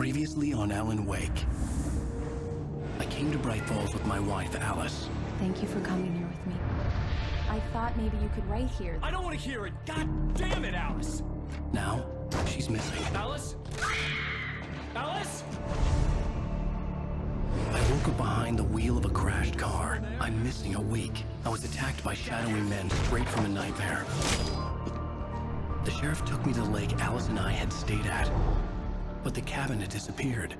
Previously on Alan Wake. I came to Bright Falls with my wife, Alice. Thank you for coming here with me. I thought maybe you could write here. I don't want to hear it! God damn it, Alice! Now, she's missing. Alice? Alice? I woke up behind the wheel of a crashed car. I'm missing a week. I was attacked by shadowy men straight from a nightmare. The sheriff took me to the lake Alice and I had stayed at. But the cabin had disappeared.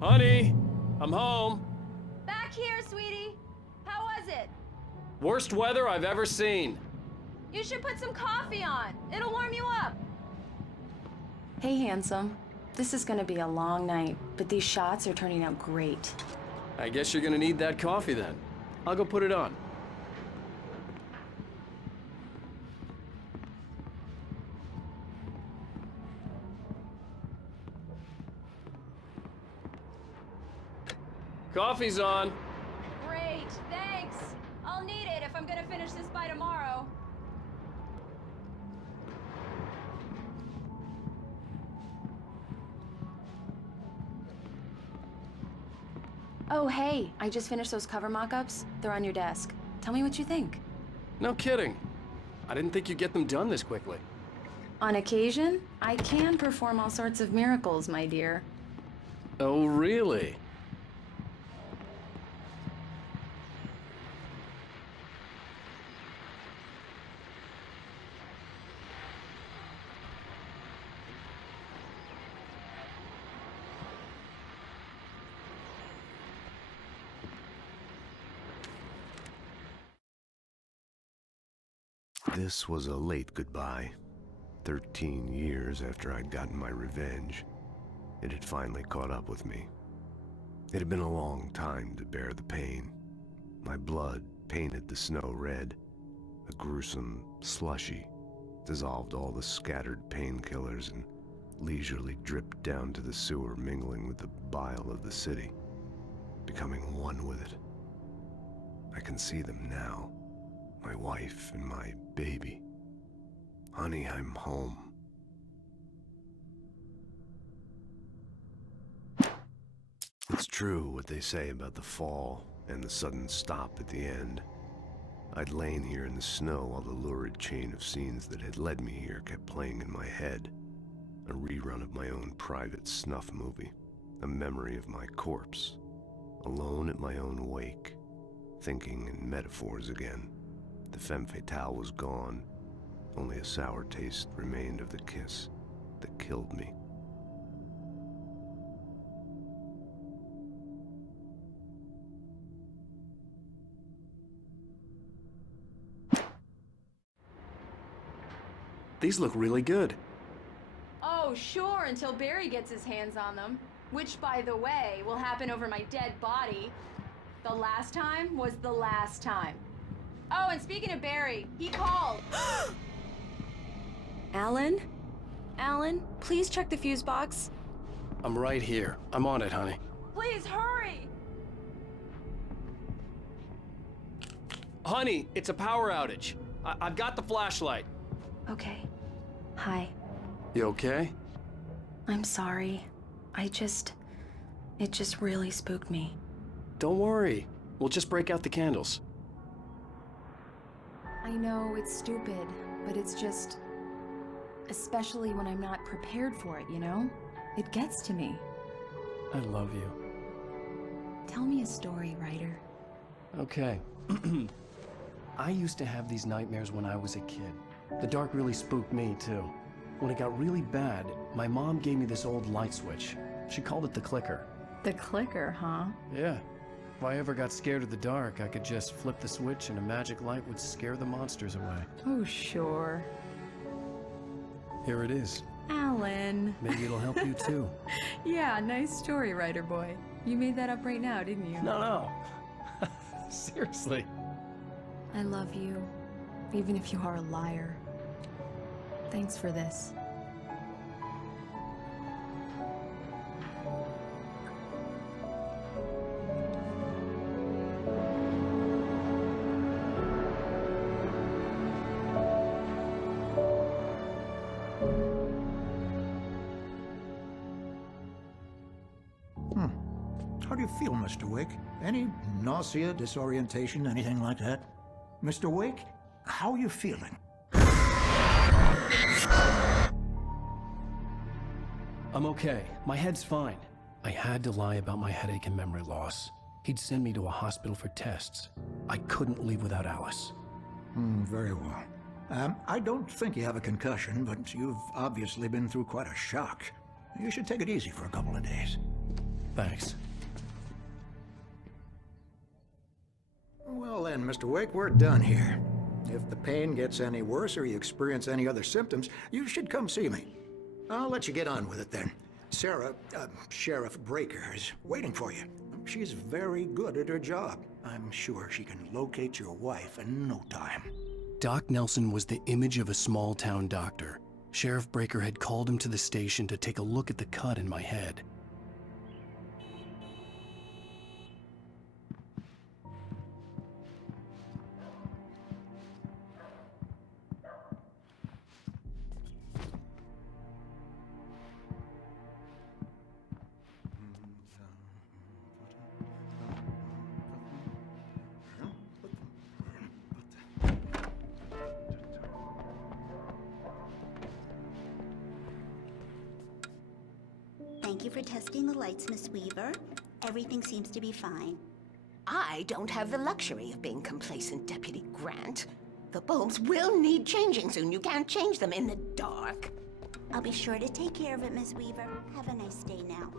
Honey, I'm home. Back here, sweetie. How was it? Worst weather I've ever seen. You should put some coffee on. It'll warm you up. Hey, handsome. This is gonna be a long night, but these shots are turning out great. I guess you're gonna need that coffee then. I'll go put it on. Coffee's on. Great, thanks. I'll need it if I'm gonna finish this by tomorrow. Oh, hey, I just finished those cover mock-ups. They're on your desk. Tell me what you think. No kidding. I didn't think you'd get them done this quickly. On occasion, I can perform all sorts of miracles, my dear. Oh, really? This was a late goodbye. 13 years after I'd gotten my revenge, it had finally caught up with me. It had been a long time to bear the pain. My blood painted the snow red. A gruesome slushy dissolved all the scattered painkillers and leisurely dripped down to the sewer, mingling with the bile of the city, becoming one with it. I can see them now. My wife and my baby. Honey, I'm home. It's true what they say about the fall and the sudden stop at the end. I'd lain here in the snow while the lurid chain of scenes that had led me here kept playing in my head. A rerun of my own private snuff movie. A memory of my corpse. Alone at my own wake. Thinking in metaphors again. The femme fatale was gone. Only a sour taste remained of the kiss that killed me. These look really good. Oh, sure, until Barry gets his hands on them. Which, by the way, will happen over my dead body. The last time was the last time. Oh, and speaking of Barry, he called. Alan? Alan, please check the fuse box. I'm right here. I'm on it, honey. Please, hurry! Honey, it's a power outage. I've got the flashlight. Okay. Hi. You okay? I'm sorry. It just really spooked me. Don't worry. We'll just break out the candles. I know it's stupid, but it's just... especially when I'm not prepared for it, you know? It gets to me. I love you. Tell me a story, writer. Okay. I used to have these nightmares when I was a kid. The dark really spooked me, too. When it got really bad, my mom gave me this old light switch. She called it the clicker. The clicker, huh? Yeah. If I ever got scared of the dark, I could just flip the switch and a magic light would scare the monsters away. Oh, sure. Here it is. Alan. Maybe it'll help you, too. Yeah, nice story, writer boy. You made that up right now, didn't you? No. Seriously. I love you, even if you are a liar. Thanks for this. How do you feel, Mr. Wake? Any nausea, disorientation, anything like that? Mr. Wake, how are you feeling? I'm okay. My head's fine. I had to lie about my headache and memory loss. He'd send me to a hospital for tests. I couldn't leave without Alice. Very well. I don't think you have a concussion, but you've obviously been through quite a shock. You should take it easy for a couple of days. Thanks. Well then, Mr. Wake, we're done here. If the pain gets any worse or you experience any other symptoms, you should come see me. I'll let you get on with it then. Sarah, Sheriff Breaker, is waiting for you. She's very good at her job. I'm sure she can locate your wife in no time. Doc Nelson was the image of a small-town doctor. Sheriff Breaker had called him to the station to take a look at the cut in my head. Thank you for testing the lights, Miss Weaver. Everything seems to be fine. I don't have the luxury of being complacent, Deputy Grant. The bulbs will need changing soon. You can't change them in the dark. I'll be sure to take care of it, Miss Weaver. Have a nice day now.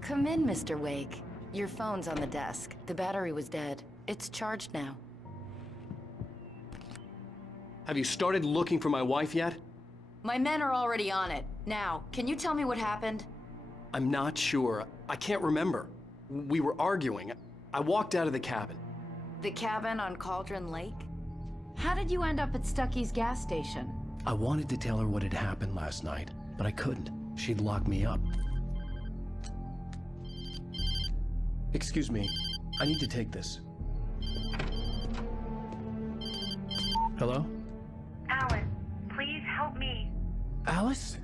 Come in, Mr. Wake. Your phone's on the desk. The battery was dead. It's charged now. Have you started looking for my wife yet? My men are already on it. Now, can you tell me what happened? I'm not sure. I can't remember. We were arguing. I walked out of the cabin. The cabin on Cauldron Lake? How did you end up at Stucky's gas station? I wanted to tell her what had happened last night, but I couldn't. She'd lock me up. Excuse me. I need to take this. Hello? Alice, please help me. Alice?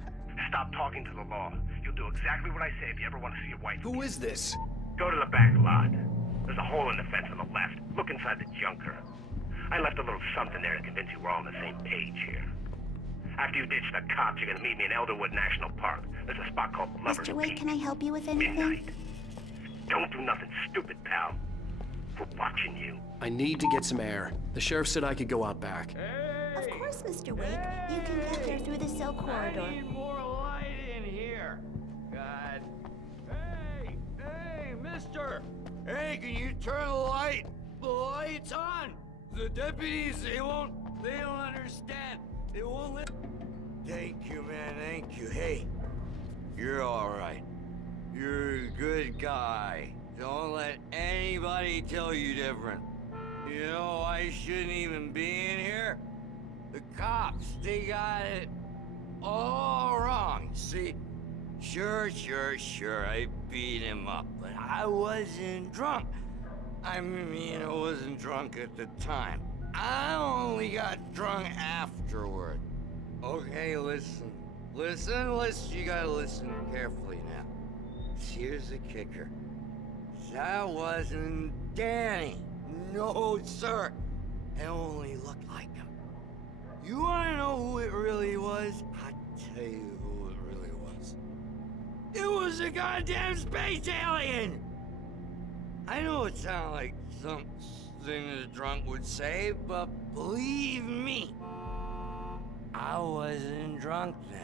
Stop talking to the law. You'll do exactly what I say if you ever want to see your wife. Who is this? Go to the back lot. There's a hole in the fence on the left. Look inside the junker. I left a little something there to convince you we're all on the same page here. After you ditch the cops, you're gonna meet me in Elderwood National Park. There's a spot called Lover's Mr. Wake, Peak. can I help you with anything? Midnight. Don't do nothing stupid, pal. We're watching you. I need to get some air. The sheriff said I could go out back. Of course, Mr. Wake. You can get there through the cell corridor. I need more light in here. God. Hey, mister. Hey, can you turn the light? The light's on. The deputies, they don't understand. They won't let... Thank you, man, thank you. Hey, you're all right. You're a good guy. Don't let anybody tell you different. You know, I shouldn't even be in here. The cops, they got it all wrong, see? Sure, I beat him up, but I wasn't drunk. I mean, I wasn't drunk at the time. I only got drunk afterward. Okay, listen, you gotta listen carefully now. Here's the kicker. That wasn't Danny. No, sir. It only looked like him. You wanna know who it really was? I'll tell you who it really was. It was a goddamn space alien! I know it sounds like something a drunk would say, but believe me, I wasn't drunk then.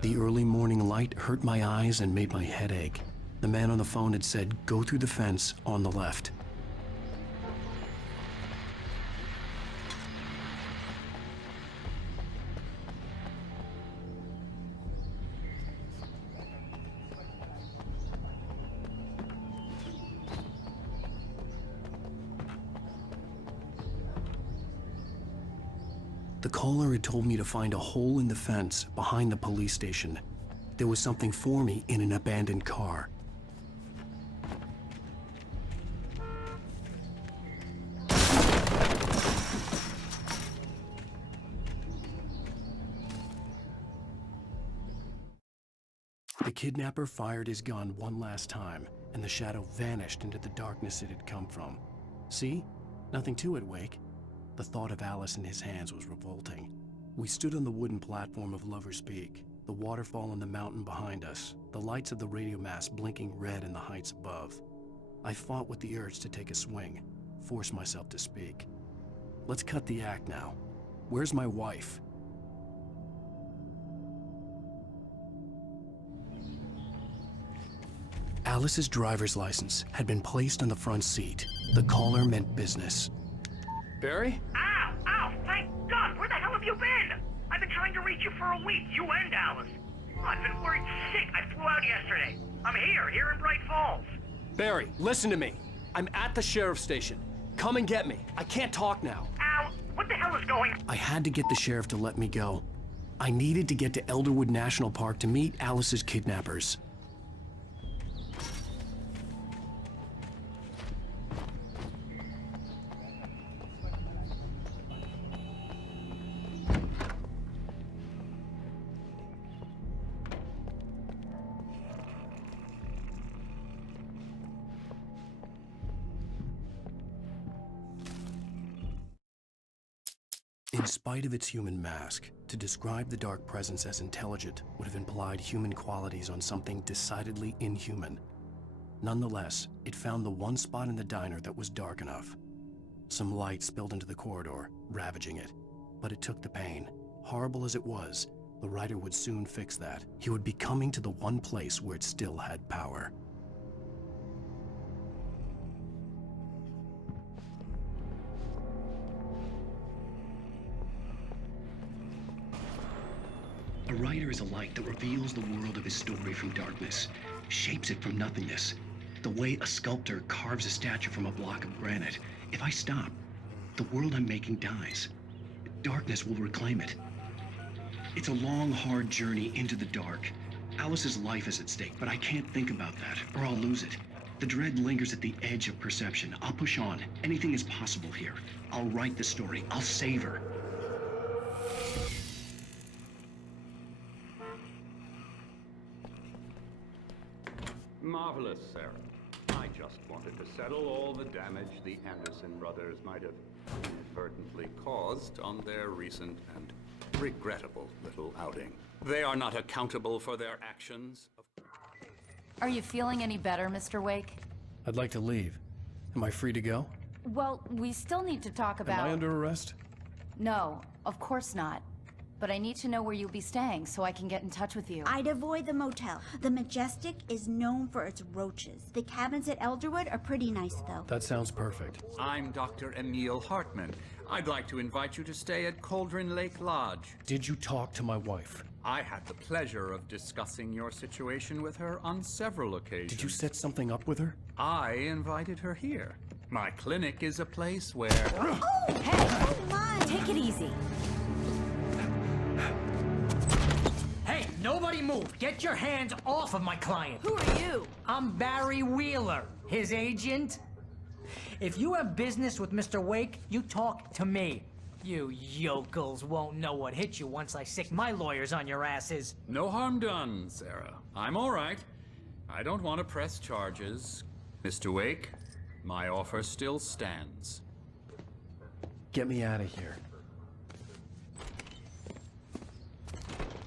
The early morning light hurt my eyes and made my head ache. The man on the phone had said, go through the fence on the left. The caller had told me to find a hole in the fence behind the police station. There was something for me in an abandoned car. The kidnapper fired his gun one last time, and the shadow vanished into the darkness it had come from. See? Nothing to it, Wake. The thought of Alice in his hands was revolting. We stood on the wooden platform of Lover's Peak, the waterfall on the mountain behind us, the lights of the radio mast blinking red in the heights above. I fought with the urge to take a swing, force myself to speak. Let's cut the act now. Where's my wife? Alice's driver's license had been placed on the front seat. The caller meant business. Barry? Ow! Ow! Thank God! Where the hell have you been? I've been trying to reach you for a week, you and Alice. I've been worried sick. I flew out yesterday. I'm here in Bright Falls. Barry, listen to me. I'm at the sheriff's station. Come and get me. I can't talk now. Ow! What the hell is going on? I had to get the sheriff to let me go. I needed to get to Elderwood National Park to meet Alice's kidnappers. In spite of its human mask, to describe the dark presence as intelligent would have implied human qualities on something decidedly inhuman. Nonetheless, it found the one spot in the diner that was dark enough. Some light spilled into the corridor, ravaging it. But it took the pain. Horrible as it was, the writer would soon fix that. He would be coming to the one place where it still had power. A writer is a light that reveals the world of his story from darkness, shapes it from nothingness. The way a sculptor carves a statue from a block of granite. If I stop, the world I'm making dies. Darkness will reclaim it. It's a long, hard journey into the dark. Alice's life is at stake, but I can't think about that, or I'll lose it. The dread lingers at the edge of perception. I'll push on. Anything is possible here. I'll write the story. I'll save her. Marvelous, Sarah. I just wanted to settle all the damage the Anderson brothers might have inadvertently caused on their recent and regrettable little outing. They are not accountable for their actions. Are you feeling any better, Mr. Wake? I'd like to leave. Am I free to go? Well, we still need to talk about... Am I under arrest? No, of course not. But I need to know where you'll be staying so I can get in touch with you. I'd avoid the motel. The Majestic is known for its roaches. The cabins at Elderwood are pretty nice, though. That sounds perfect. I'm Dr. Emil Hartman. I'd like to invite you to stay at Cauldron Lake Lodge. Did you talk to my wife? I had the pleasure of discussing your situation with her on several occasions. Did you set something up with her? I invited her here. My clinic is a place where... Oh, hey! Come on! Take it easy. Hey, nobody move! Get your hands off of my client! Who are you? I'm Barry Wheeler, his agent. If you have business with Mr. Wake, you talk to me. You yokels won't know what hit you once I sick my lawyers on your asses. No harm done, Sarah. I'm all right. I don't want to press charges. Mr. Wake, my offer still stands. Get me out of here.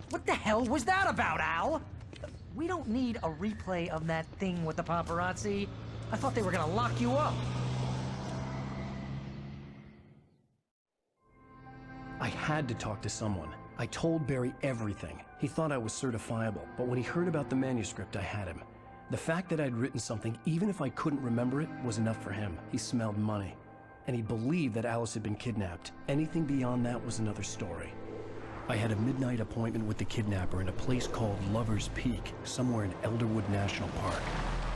What the hell was that about, Al? We don't need a replay of that thing with the paparazzi. I thought they were gonna lock you up. I had to talk to someone. I told Barry everything. He thought I was certifiable, but when he heard about the manuscript, I had him. The fact that I'd written something, even if I couldn't remember it, was enough for him. He smelled money. And he believed that Alice had been kidnapped. Anything beyond that was another story. I had a midnight appointment with the kidnapper in a place called Lover's Peak, somewhere in Elderwood National Park.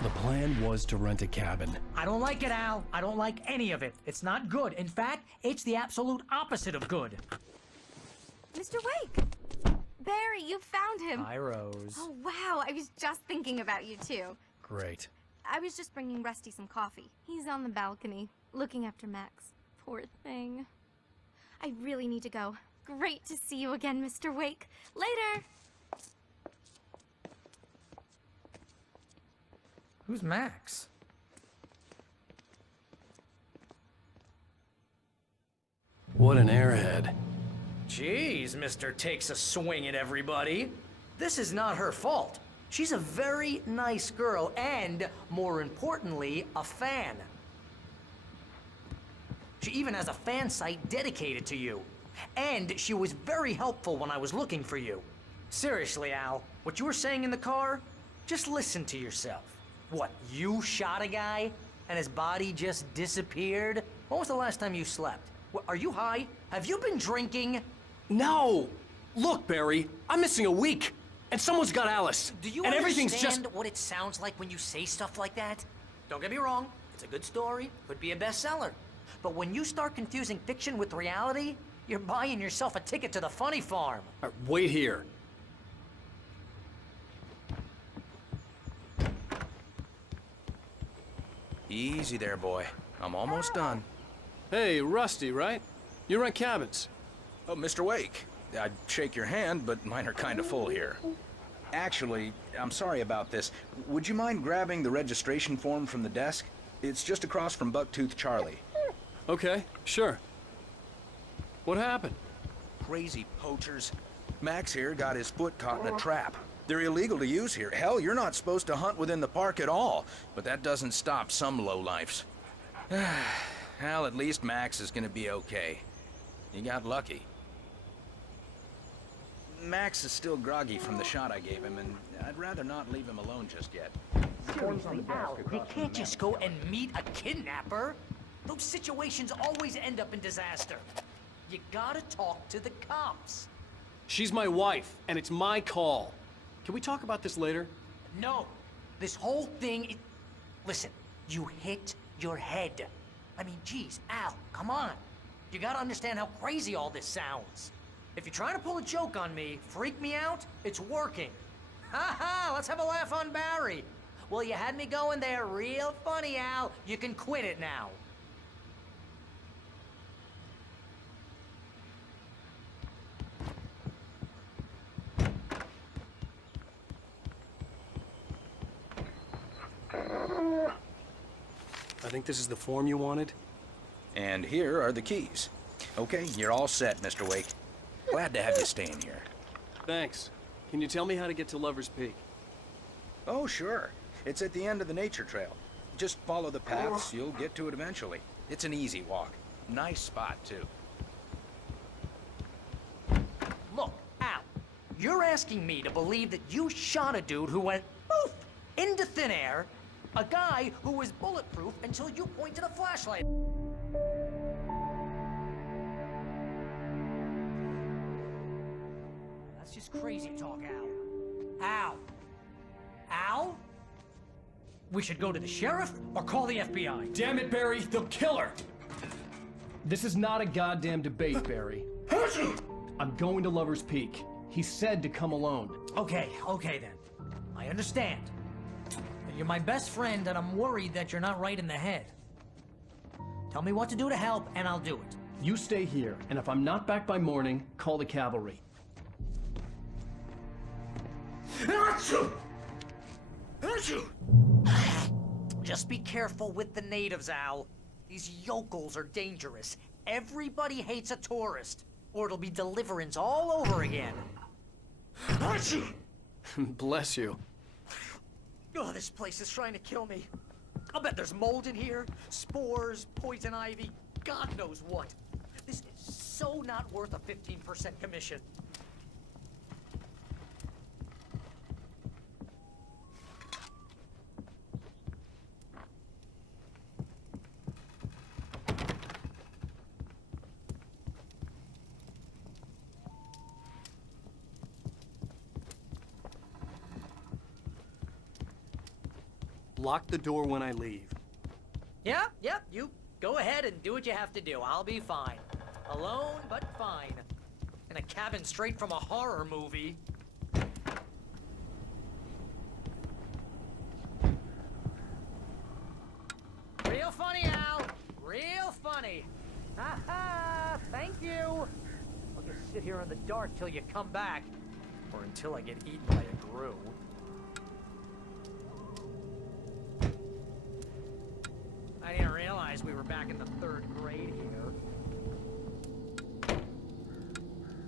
The plan was to rent a cabin. I don't like it, Al. I don't like any of it. It's not good. In fact, it's the absolute opposite of good. Mr. Wake! Barry, you found him! Hi, Rose. Oh, wow, I was just thinking about you, too. Great. I was just bringing Rusty some coffee. He's on the balcony, looking after Max. Poor thing. I really need to go. Great to see you again, Mr. Wake. Later! Who's Max? What an airhead. Jeez, Mr. Takes a swing at everybody. This is not her fault. She's a very nice girl and, more importantly, a fan. She even has a fan site dedicated to you. And she was very helpful when I was looking for you. Seriously, Al, what you were saying in the car, just listen to yourself. What, you shot a guy and his body just disappeared? When was the last time you slept? What, are you high? Have you been drinking? No! Look, Barry, I'm missing a week, and someone's got Alice. Do you and everything's understand just... what it sounds like when you say stuff like that? Don't get me wrong, it's a good story, could be a bestseller. But when you start confusing fiction with reality, you're buying yourself a ticket to the funny farm. Wait here. Easy there, boy. I'm almost done. Hey, Rusty, right? You rent cabins. Oh, Mr. Wake. I'd shake your hand, but mine are kind of full here. Actually, I'm sorry about this. Would you mind grabbing the registration form from the desk? It's just across from Bucktooth Charlie. Okay, sure. What happened? Crazy poachers. Max here got his foot caught in a trap. They're illegal to use here. Hell, you're not supposed to hunt within the park at all. But that doesn't stop some lowlifes. Well, at least Max is gonna be okay. He got lucky. Max is still groggy from the shot I gave him, and I'd rather not leave him alone just yet. Seriously, Al, you can't just go and meet a kidnapper. Those situations always end up in disaster. You gotta talk to the cops. She's my wife, and it's my call. Can we talk about this later? No, this whole thing Listen, you hit your head. I mean, geez, Al, come on. You gotta understand how crazy all this sounds. If you're trying to pull a joke on me, freak me out, it's working. Ha ha, let's have a laugh on Barry. Well, you had me going there real funny, Al. You can quit it now. I think this is the form you wanted. And here are the keys. Okay, you're all set, Mr. Wake. Glad to have you staying here. Thanks. Can you tell me how to get to Lover's Peak? Oh, sure. It's at the end of the nature trail. Just follow the paths, you'll get to it eventually. It's an easy walk. Nice spot, too. Look, Al, you're asking me to believe that you shot a dude who went poof into thin air, a guy who was bulletproof until you pointed a flashlight. That's just crazy talk, Al. Al? Al? We should go to the sheriff or call the FBI. Damn it, Barry, they'll kill her! This is not a goddamn debate, Barry. I'm going to Lover's Peak. He said to come alone. Okay then. I understand. But you're my best friend, and I'm worried that you're not right in the head. Tell me what to do to help, and I'll do it. You stay here, and if I'm not back by morning, call the cavalry. Just be careful with the natives, Al. These yokels are dangerous. Everybody hates a tourist, or it'll be Deliverance all over again. Bless you. Oh, this place is trying to kill me. I'll bet there's mold in here, spores, poison ivy, God knows what. This is so not worth a 15% commission. Lock the door when I leave. Yep, you go ahead and do what you have to do. I'll be fine. Alone, but fine. in a cabin straight from a horror movie. Real funny, Al. Real funny. Ha ha! Thank you. I'll just sit here in the dark till you come back. Or until I get eaten by a grue. I didn't realize we were back in the 3rd grade here.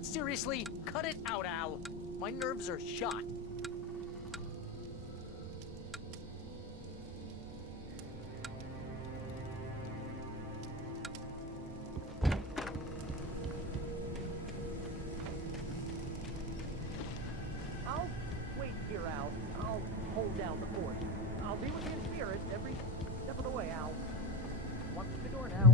Seriously, cut it out, Al. My nerves are shot. I'll wait here, Al. I'll hold down the fort. I'll be with you in spirit every step of the way, Al. Watch the door now.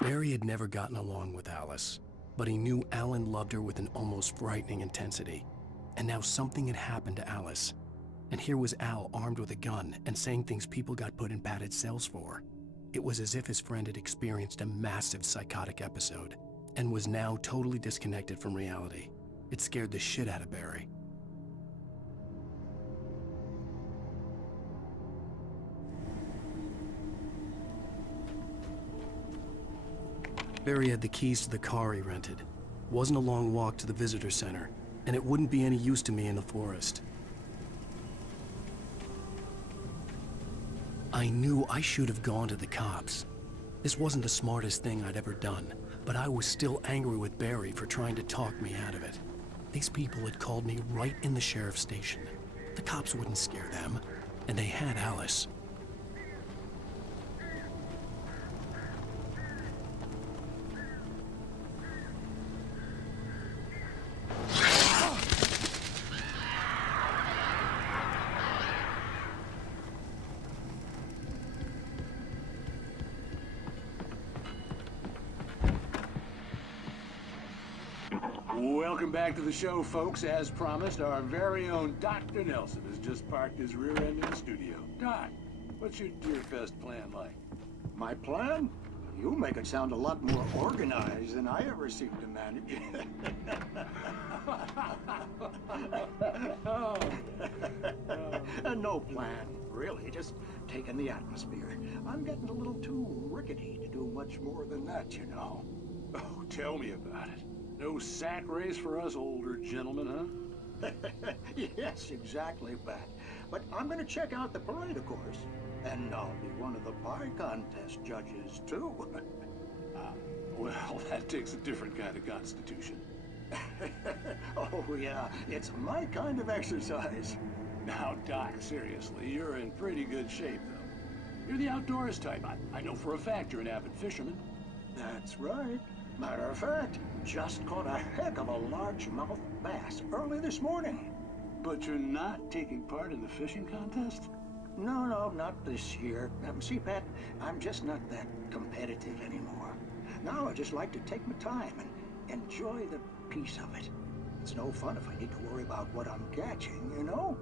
Barry had never gotten along with Alice, but he knew Alan loved her with an almost frightening intensity. And now something had happened to Alice. And here was Al armed with a gun and saying things people got put in padded cells for. It was as if his friend had experienced a massive psychotic episode and was now totally disconnected from reality. It scared the shit out of Barry. Barry had the keys to the car he rented. Wasn't a long walk to the visitor center, and it wouldn't be any use to me in the forest. I knew I should have gone to the cops. This wasn't the smartest thing I'd ever done, but I was still angry with Barry for trying to talk me out of it. These people had called me right in the sheriff's station. The cops wouldn't scare them, and they had Alice. Welcome back to the show, folks. As promised, our very own Dr. Nelson has just parked his rear end in the studio. Doc, what's your Deer Fest plan like? My plan? You make it sound a lot more organized than I ever seem to manage. No plan, really. Just taking the atmosphere. I'm getting a little too rickety to do much more than that, you know. Oh, tell me about it. No sack race for us older gentlemen, huh? Yes, exactly, Pat. But I'm gonna check out the parade, of course. And I'll be one of the pie contest judges, too. Well, that takes a different kind of constitution. Oh, yeah. It's my kind of exercise. Now, Doc, seriously, you're in pretty good shape, though. You're the outdoors type. I know for a fact you're an avid fisherman. That's right. Matter of fact, just caught a heck of a largemouth bass early this morning. But you're not taking part in the fishing contest? No, not this year. See, Pat, I'm just not that competitive anymore. Now I just like to take my time and enjoy the peace of it. It's no fun if I need to worry about what I'm catching, you know?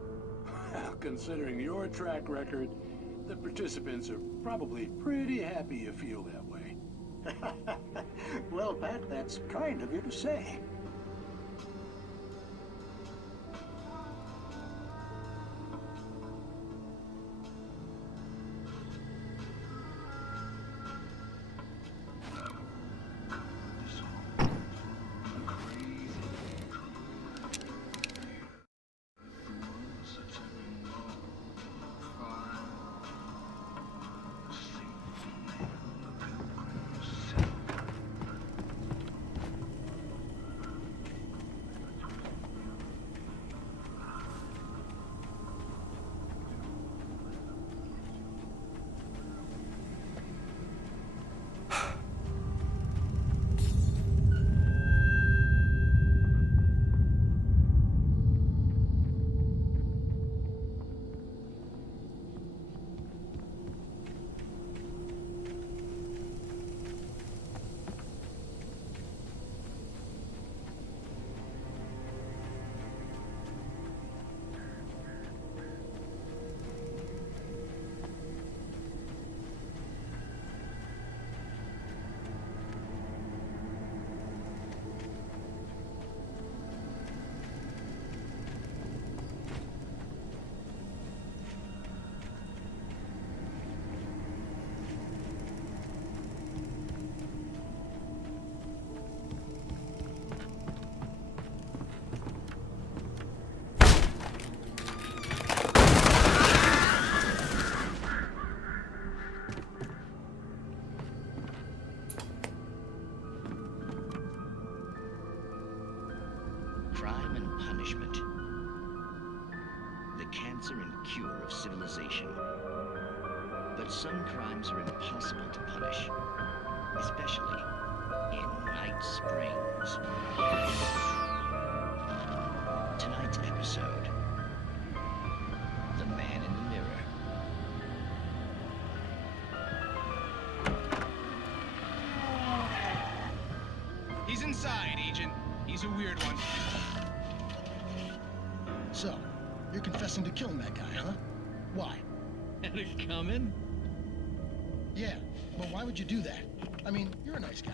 Well, considering your track record, the participants are probably pretty happy you feel that way. Well, Pat, that's kind of you to say. cure of civilization. But some crimes are impossible to punish, especially in Night Springs. Tonight's episode, The Man in the Mirror. He's inside, Agent. He's a weird one. So, you're confessing to killing that guy, huh? Why? Had it coming? Yeah, but why would you do that? I mean, you're a nice guy.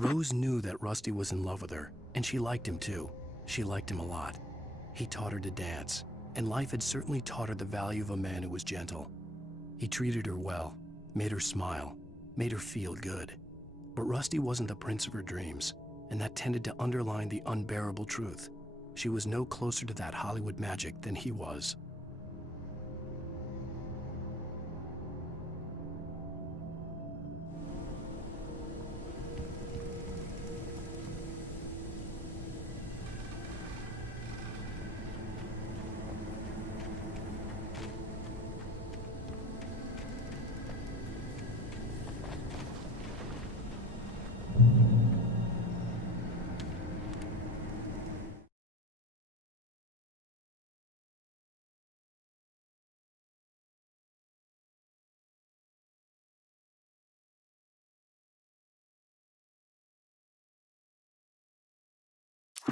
Rose knew that Rusty was in love with her, and she liked him too. She liked him a lot. He taught her to dance, and life had certainly taught her the value of a man who was gentle. He treated her well, made her smile, made her feel good. But Rusty wasn't the prince of her dreams, and that tended to underline the unbearable truth. She was no closer to that Hollywood magic than he was.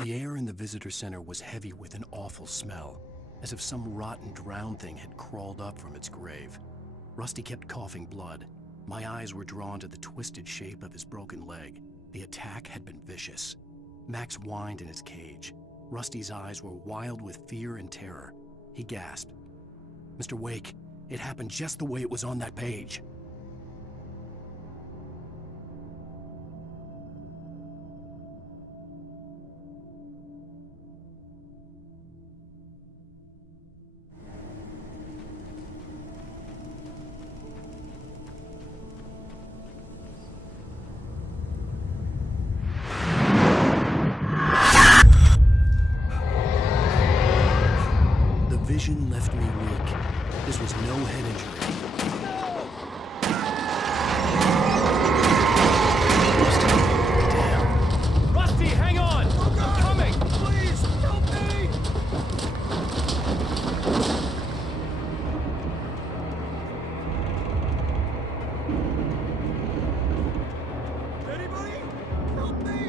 The air in the visitor center was heavy with an awful smell, as if some rotten drowned thing had crawled up from its grave. Rusty kept coughing blood. My eyes were drawn to the twisted shape of his broken leg. The attack had been vicious. Max whined in his cage. Rusty's eyes were wild with fear and terror. He gasped, "Mr. Wake, it happened just the way it was on that page." The vision left me weak. This was no head injury. Rusty, hang on! I'm coming! Please, help me! Anybody? Help me!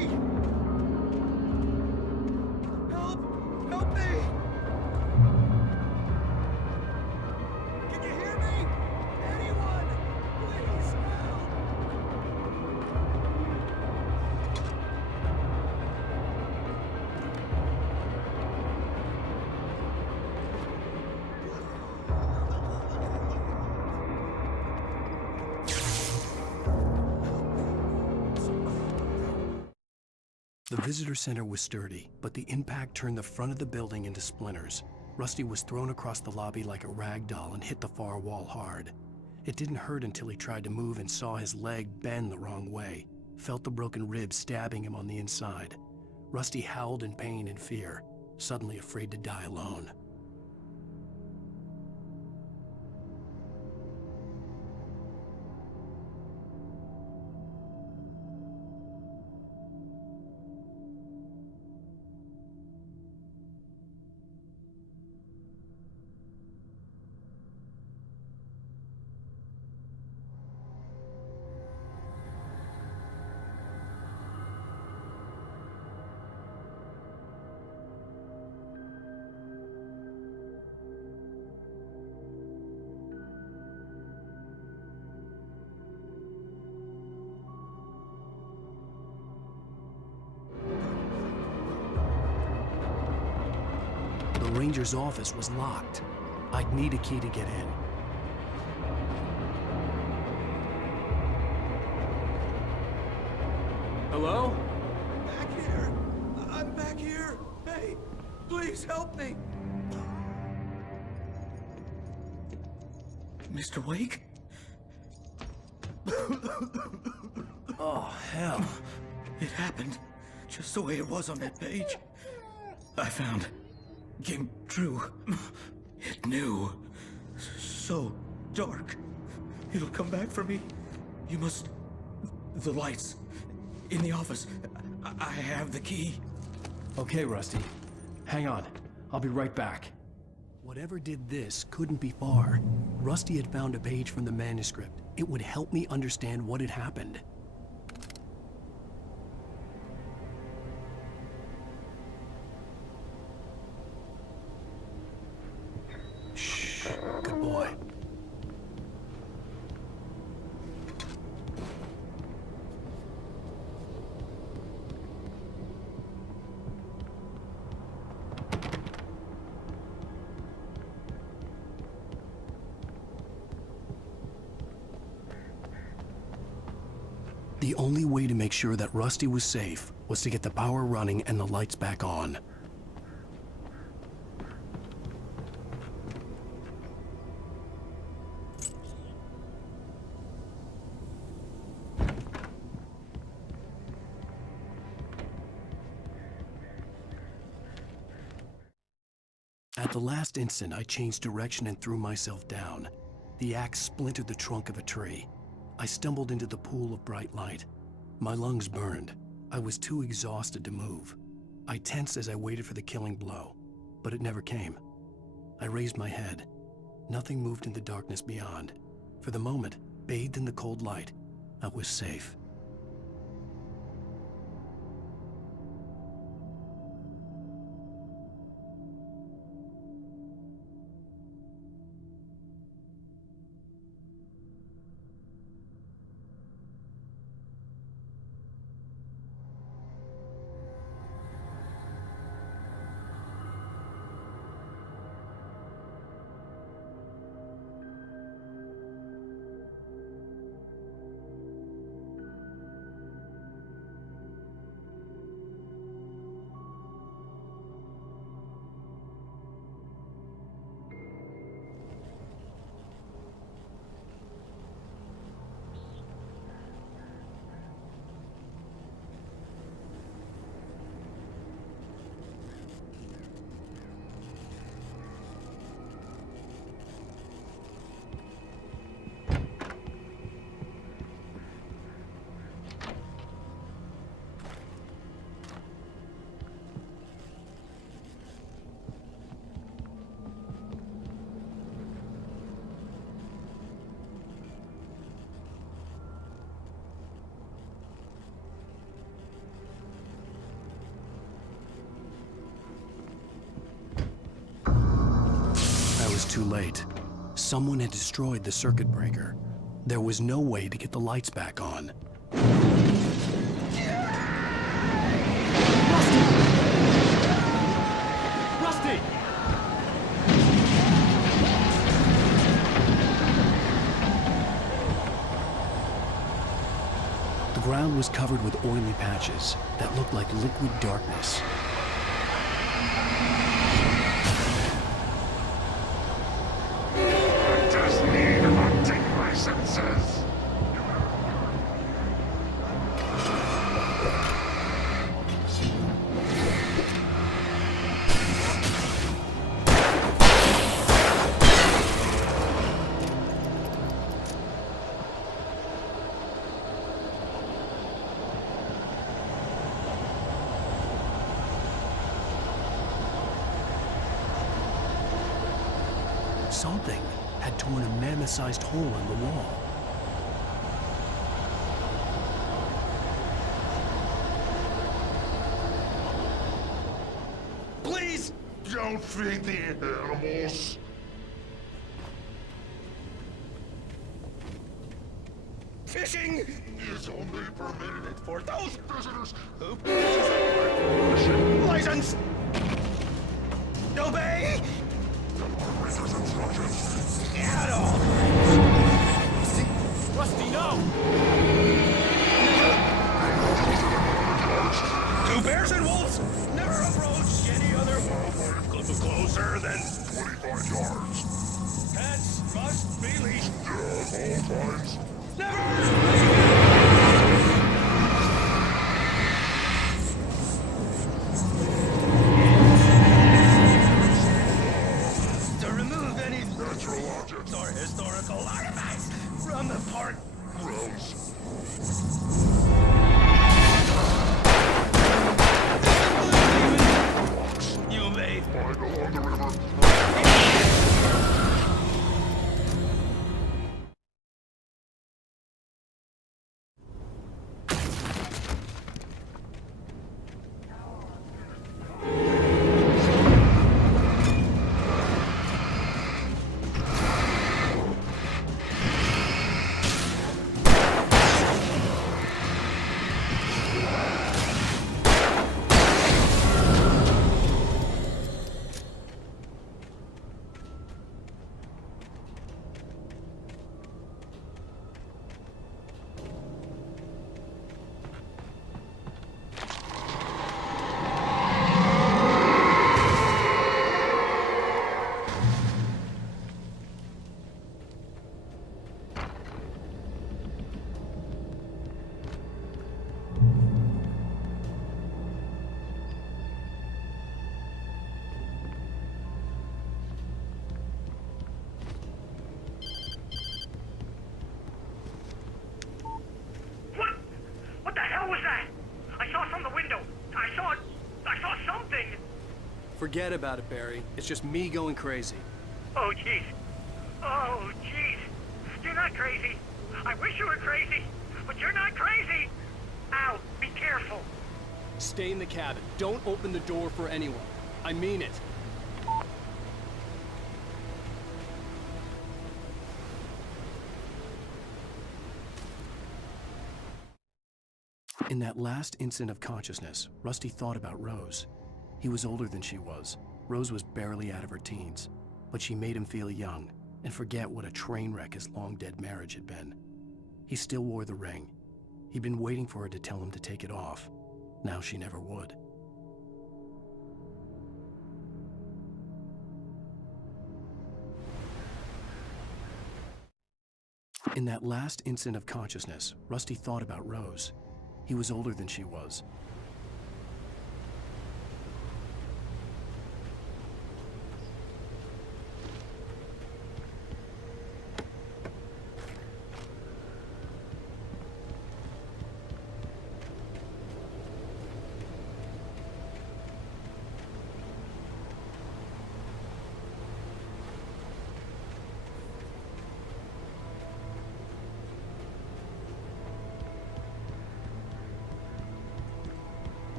Help me! Can you hear me? Anyone? Please help! The visitor center was sturdy, but the impact turned the front of the building into splinters. Rusty was thrown across the lobby like a rag doll and hit the far wall hard. It didn't hurt until he tried to move and saw his leg bend the wrong way, felt the broken rib stabbing him on the inside. Rusty howled in pain and fear, suddenly afraid to die alone. manager's office was locked. I'd need a key to get in. Hello? Back here! I'm back here! Hey, please help me! Mr. Wake? Oh, hell. It happened just the way it was on that page. I found. Came true. It knew. So dark. It'll come back for me. You must... The lights. In the office. I have the key. Okay, Rusty. Hang on. I'll be right back. Whatever did this couldn't be far. Rusty had found a page from the manuscript. It would help me understand what had happened. Shh. Good boy. The only way to make sure that Rusty was safe was to get the power running and the lights back on. At the last instant, I changed direction and threw myself down. The axe splintered the trunk of a tree. I stumbled into the pool of bright light. My lungs burned. I was too exhausted to move. I tensed as I waited for the killing blow, but it never came. I raised my head. Nothing moved in the darkness beyond. For the moment, bathed in the cold light, I was safe. Too late. Someone had destroyed the circuit breaker. There was no way to get the lights back on. Rusty! The ground was covered with oily patches that looked like liquid darkness. Senses. Something had torn a mammoth-sized hole in the wall. Please don't feed the animals. Fishing is only permitted for those visitors who possess a license. Obey! crimes. To remove any natural objects or historical artifacts from the park grounds. You may find along the river. What the hell was that? I saw from the window. I saw something. Forget about it, Barry. It's just me going crazy. Oh, jeez. Oh, jeez. You're not crazy. I wish you were crazy, but you're not crazy. Ow, be careful. Stay in the cabin. Don't open the door for anyone. I mean it. In that last instant of consciousness, Rusty thought about Rose. He was older than she was. Rose was barely out of her teens, but she made him feel young and forget what a train wreck his long-dead marriage had been. He still wore the ring. He'd been waiting for her to tell him to take it off. Now she never would. In that last instant of consciousness, Rusty thought about Rose. He was older than she was.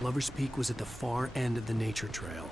Lover's Peak was at the far end of the nature trail.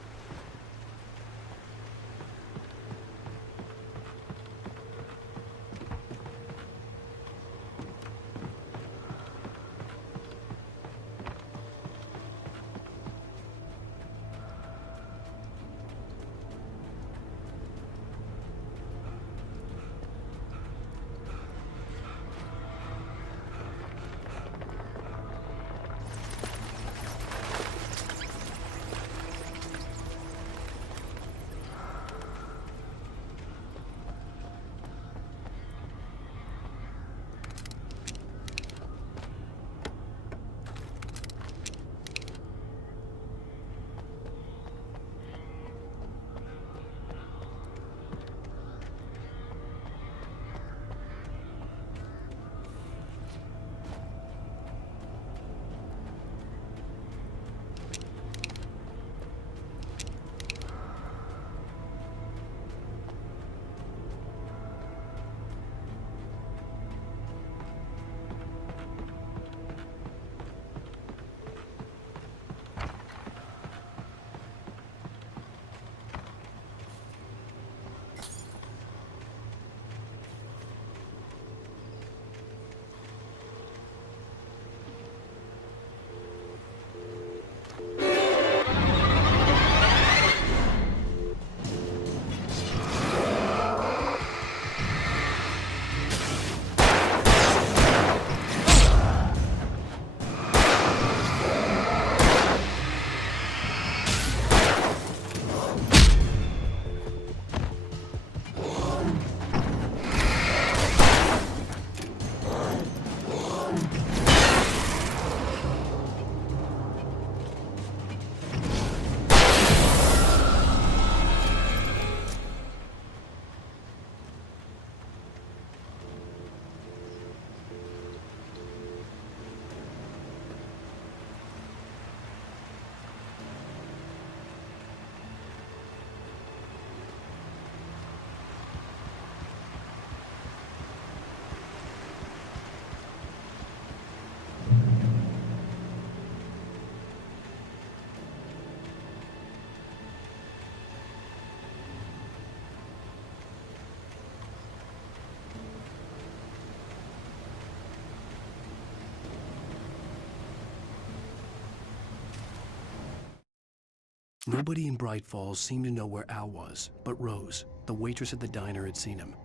Nobody in Bright Falls seemed to know where Al was, but Rose, the waitress at the diner, had seen him.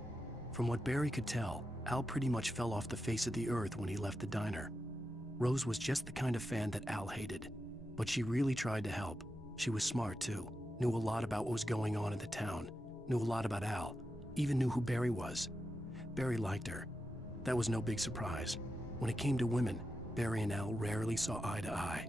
From what Barry could tell, Al pretty much fell off the face of the earth when he left the diner. Rose was just the kind of fan that Al hated, but she really tried to help. She was smart too, knew a lot about what was going on in the town, knew a lot about Al, even knew who Barry was. Barry liked her. That was no big surprise. When it came to women, Barry and Al rarely saw eye to eye.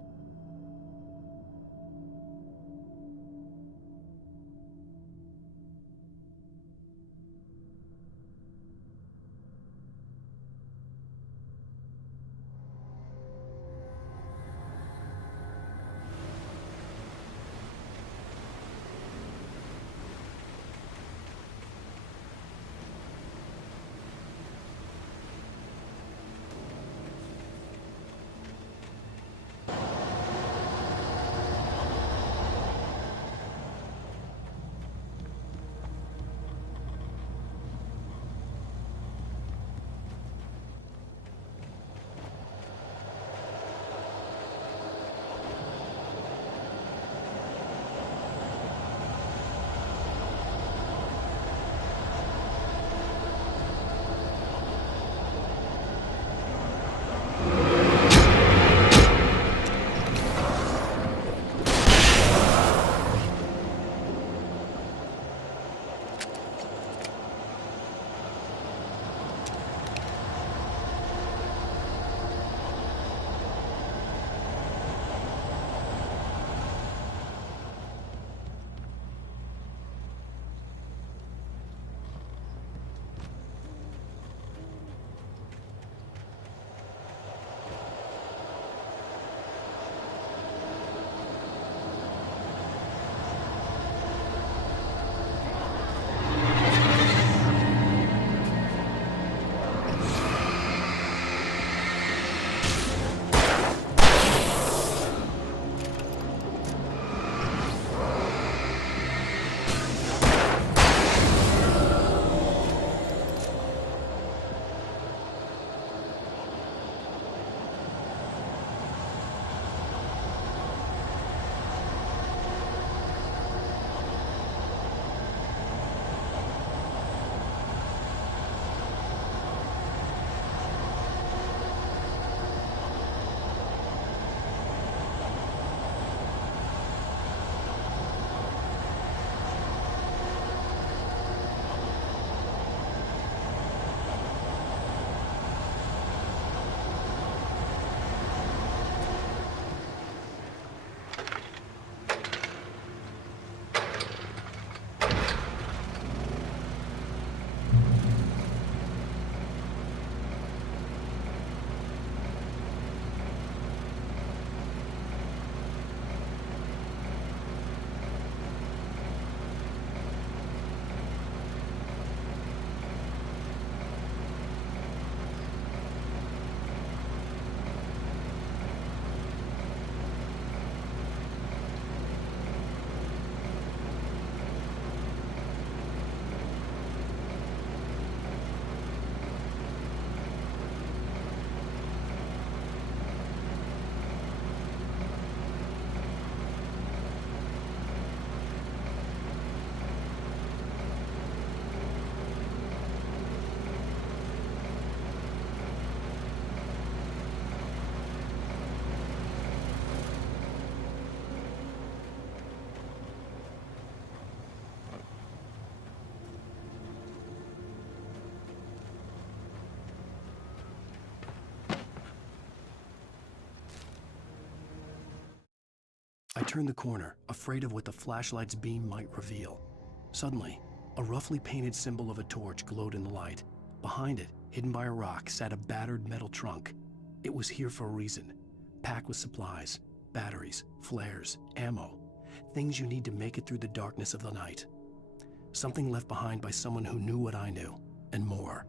I turned the corner, afraid of what the flashlight's beam might reveal. Suddenly, a roughly painted symbol of a torch glowed in the light. Behind it, hidden by a rock, sat a battered metal trunk. It was here for a reason, packed with supplies, batteries, flares, ammo, things you need to make it through the darkness of the night. Something left behind by someone who knew what I knew, and more.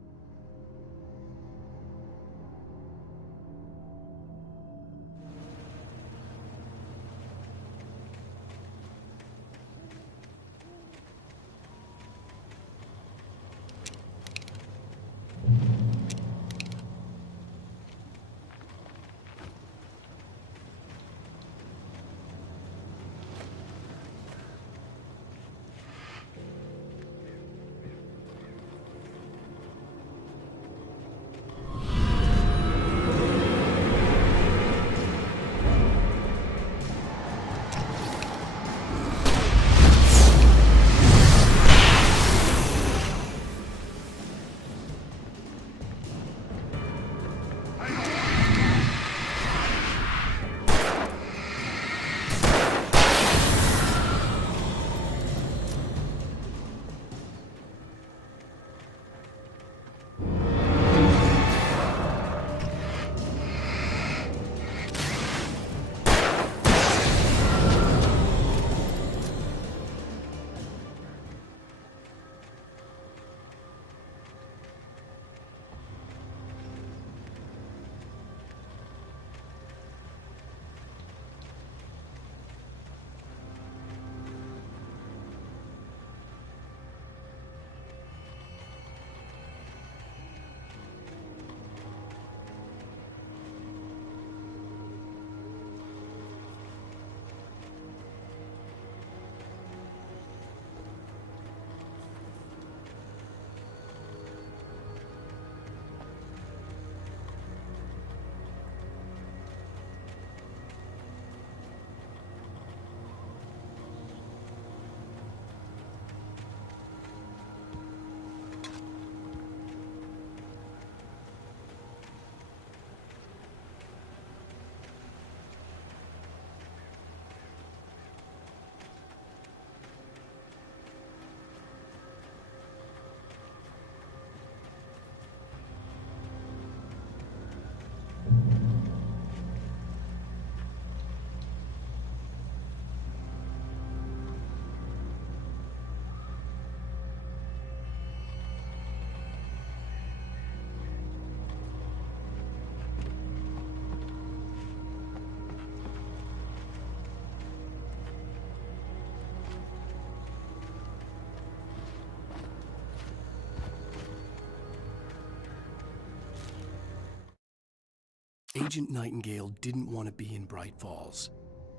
Agent Nightingale didn't want to be in Bright Falls.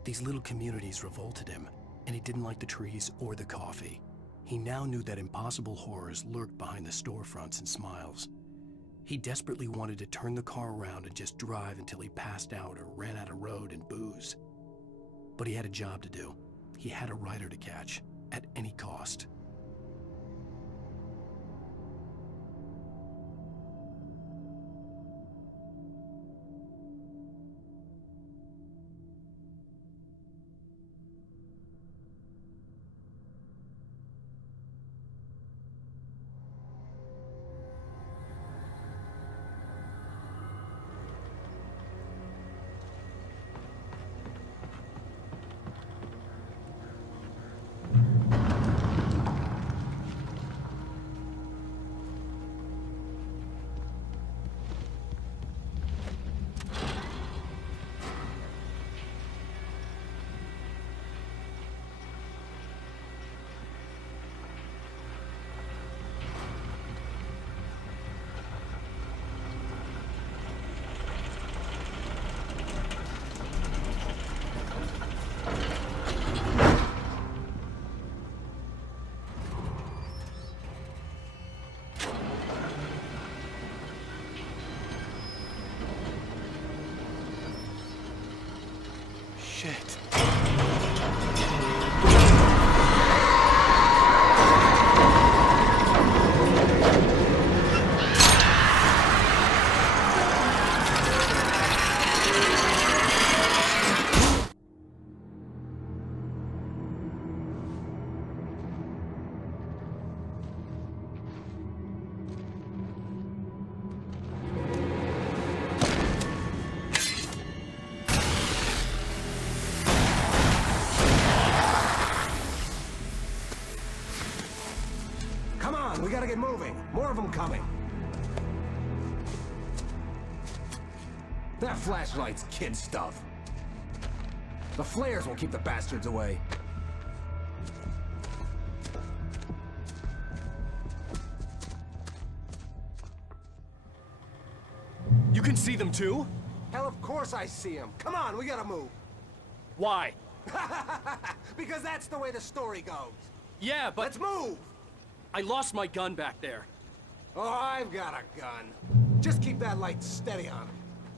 These little communities revolted him, and he didn't like the trees or the coffee. He now knew that impossible horrors lurked behind the storefronts and smiles. He desperately wanted to turn the car around and just drive until he passed out or ran out of road and booze. But he had a job to do. He had a rider to catch, at any cost. Shit. We gotta get moving. More of them coming. That flashlight's kid stuff. The flares will keep the bastards away. You can see them too? Hell, of course I see them. Come on, we gotta move. Why? Because that's the way the story goes. Yeah, but... Let's move! I lost my gun back there. Oh, I've got a gun. Just keep that light steady on him.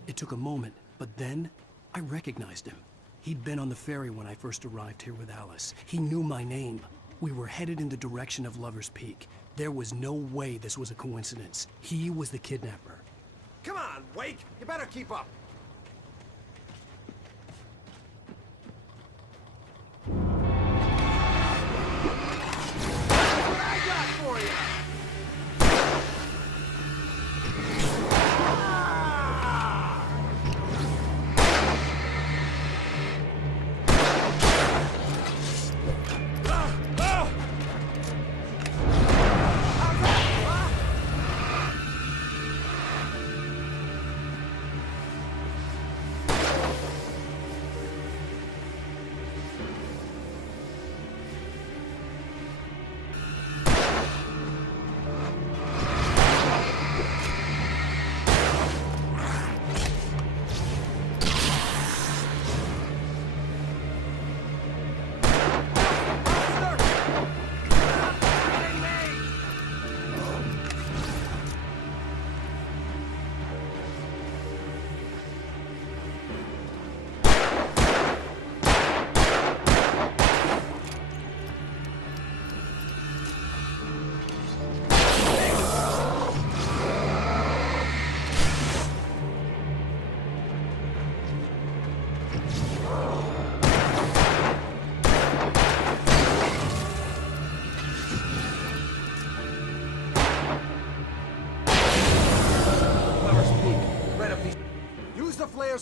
It took a moment, but then I recognized him. He'd been on the ferry when I first arrived here with Alice. He knew my name. We were headed in the direction of Lover's Peak. There was no way this was a coincidence. He was the kidnapper. Come on, Wake! You better keep up. That's what I got for you!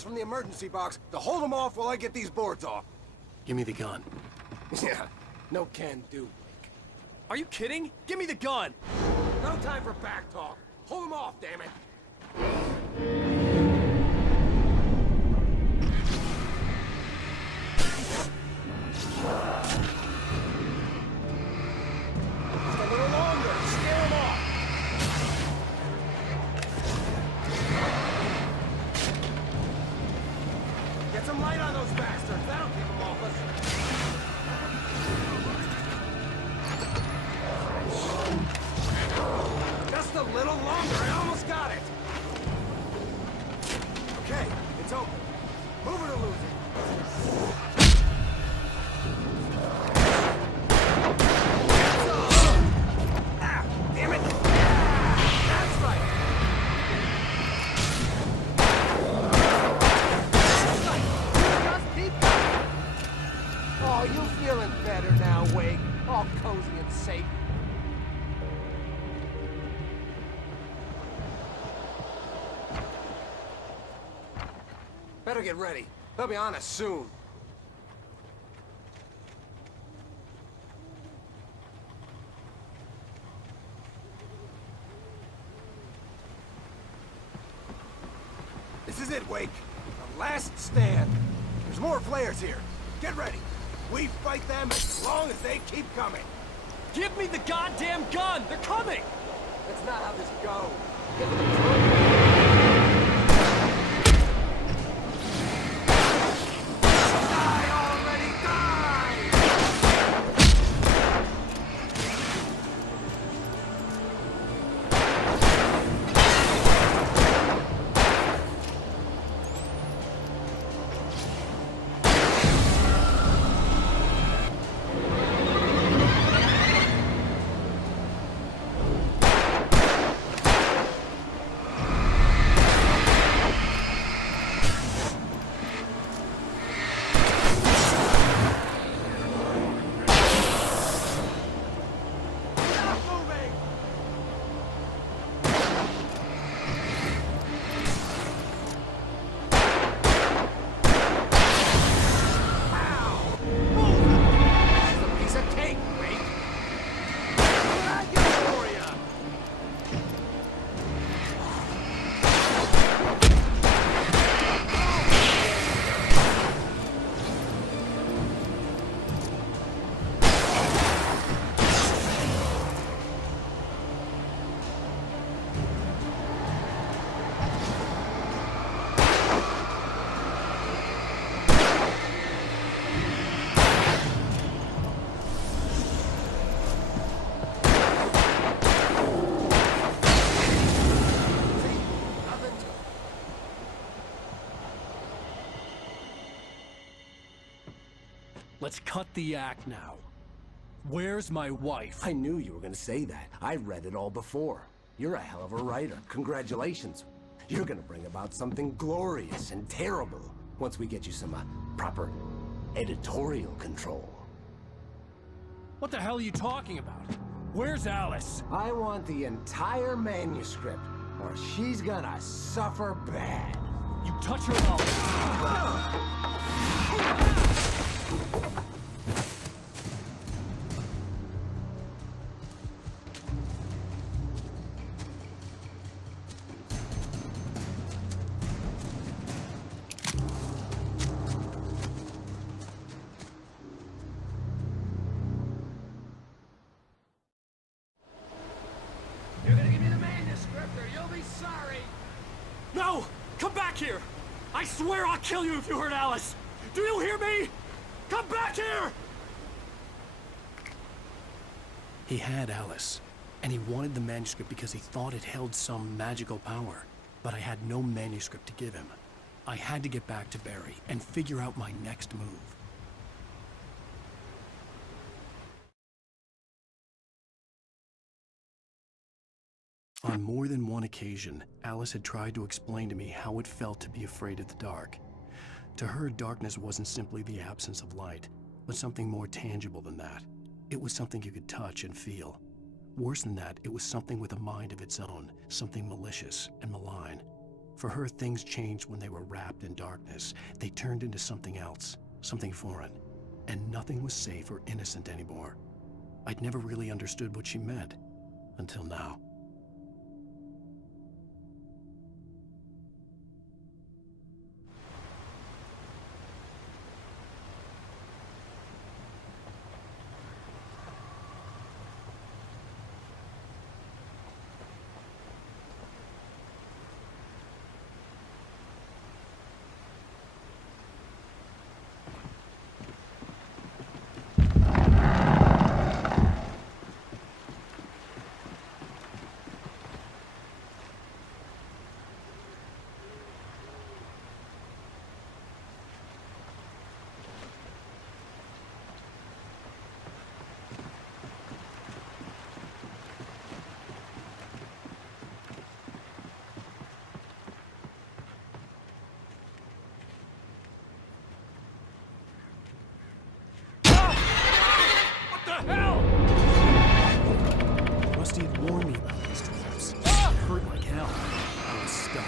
From the emergency box to hold them off while I get these boards off. Give me the gun. Yeah, no can do, Wake. Are you kidding? Give me the gun! No time for back talk. Hold them off, damn it. Just a little longer. Scare them off. Better get ready. They'll be on us soon. This is it, Wake. The last stand. There's more flares here. Get ready. We fight them as long as they keep coming. Give me the goddamn gun! They're coming! That's not how this goes. Die already, die! Let's cut the act now. Where's my wife? I knew you were gonna say that. I read it all before. You're a hell of a writer. Congratulations. You're gonna bring about something glorious and terrible once we get you some proper editorial control. What the hell are you talking about? Where's Alice? I want the entire manuscript, or she's gonna suffer bad. You touch her mouth. You're gonna give me the manuscript or you'll be sorry. No! Come back here! I swear I'll kill you if you hurt Alice! Do you hear me? Come back here! He had Alice, and he wanted the manuscript because he thought it held some magical power. But I had no manuscript to give him. I had to get back to Barry and figure out my next move. On more than one occasion, Alice had tried to explain to me how it felt to be afraid of the dark. To her, darkness wasn't simply the absence of light, but something more tangible than that. It was something you could touch and feel. Worse than that, it was something with a mind of its own, something malicious and malign. For her, things changed when they were wrapped in darkness. They turned into something else, something foreign, and nothing was safe or innocent anymore. I'd never really understood what she meant, until now. Rusty had warned me about these traps. It hurt like hell. I was stuck.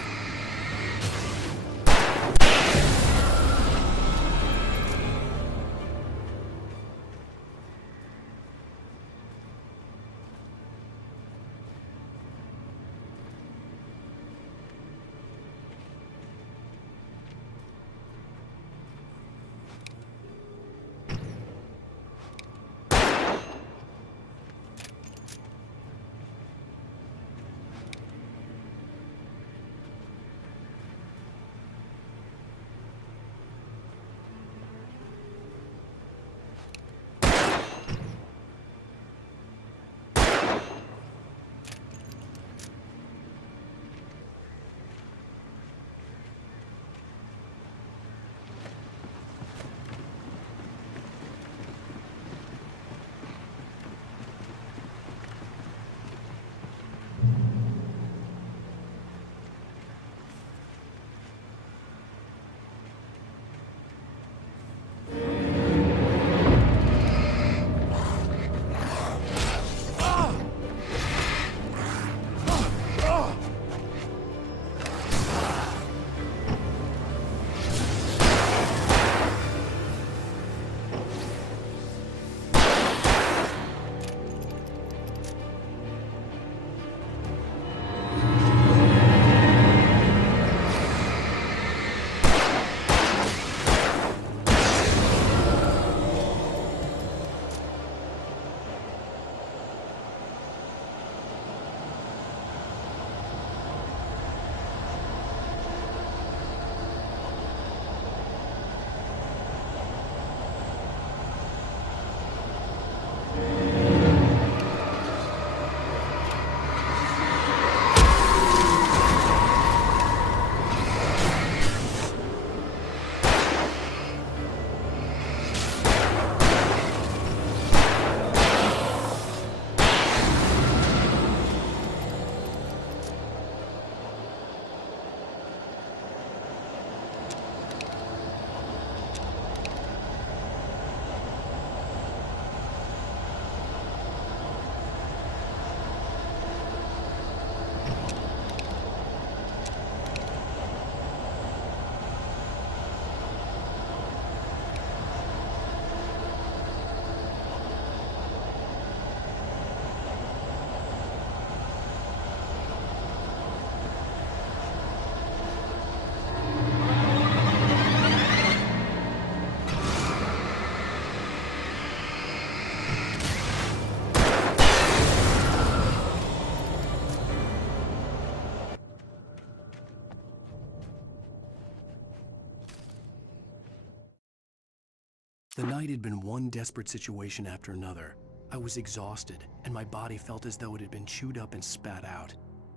The night had been one desperate situation after another. I was exhausted, and my body felt as though it had been chewed up and spat out.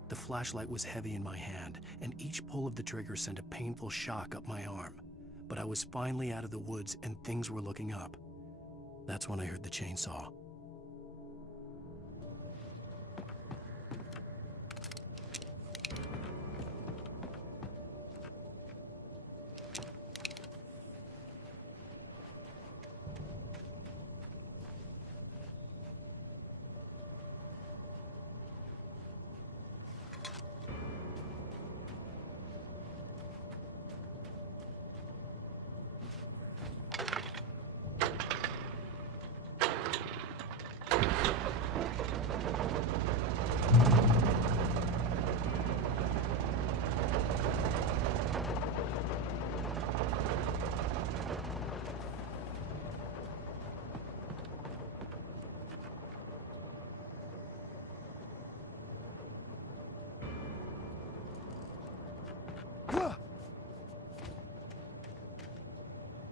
The flashlight was heavy in my hand, and each pull of the trigger sent a painful shock up my arm. But I was finally out of the woods, and things were looking up. That's when I heard the chainsaw.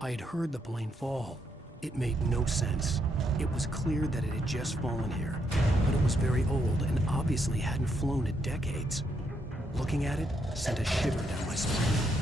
I had heard the plane fall. It made no sense. It was clear that it had just fallen here, but it was very old and obviously hadn't flown in decades. Looking at it sent a shiver down my spine.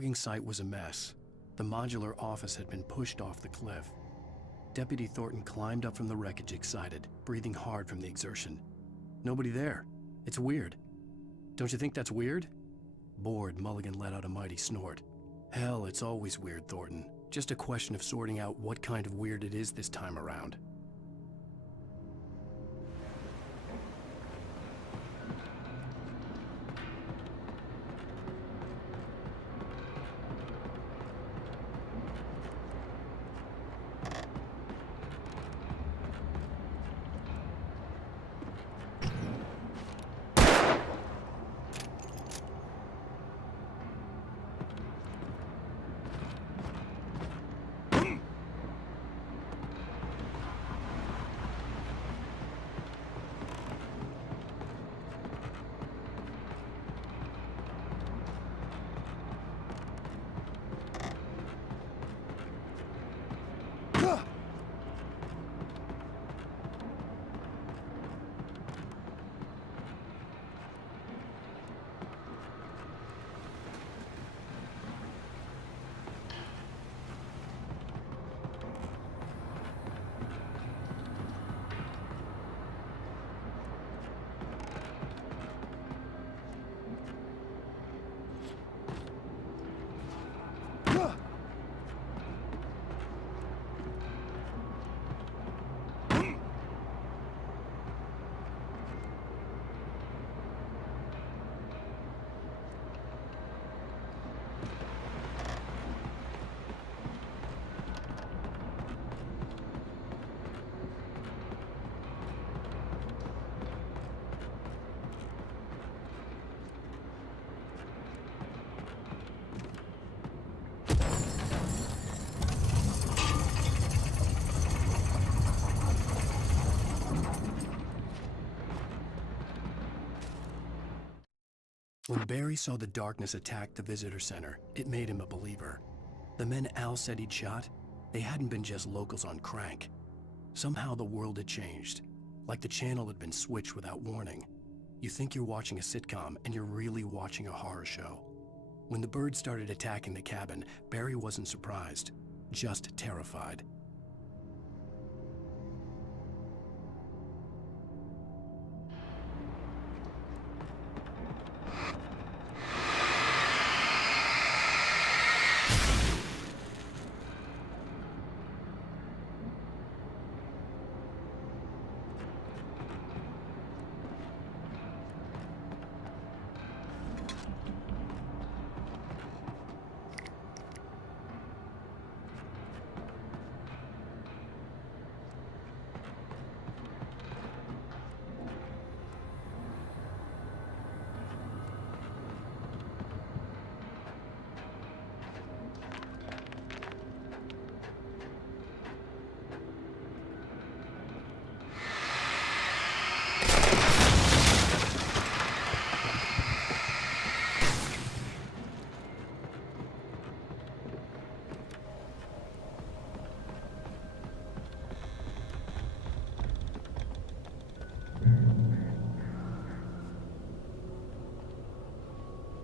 logging site was a mess. The modular office had been pushed off the cliff. Deputy Thornton climbed up from the wreckage excited, breathing hard from the exertion. Nobody there. It's weird. Don't you think that's weird? Bored, Mulligan let out a mighty snort. Hell, it's always weird, Thornton. Just a question of sorting out what kind of weird it is this time around. When Barry saw the darkness attack the visitor center, it made him a believer. The men Al said he'd shot, they hadn't been just locals on crank. Somehow the world had changed, like the channel had been switched without warning. You think you're watching a sitcom, and you're really watching a horror show. When the birds started attacking the cabin, Barry wasn't surprised, just terrified.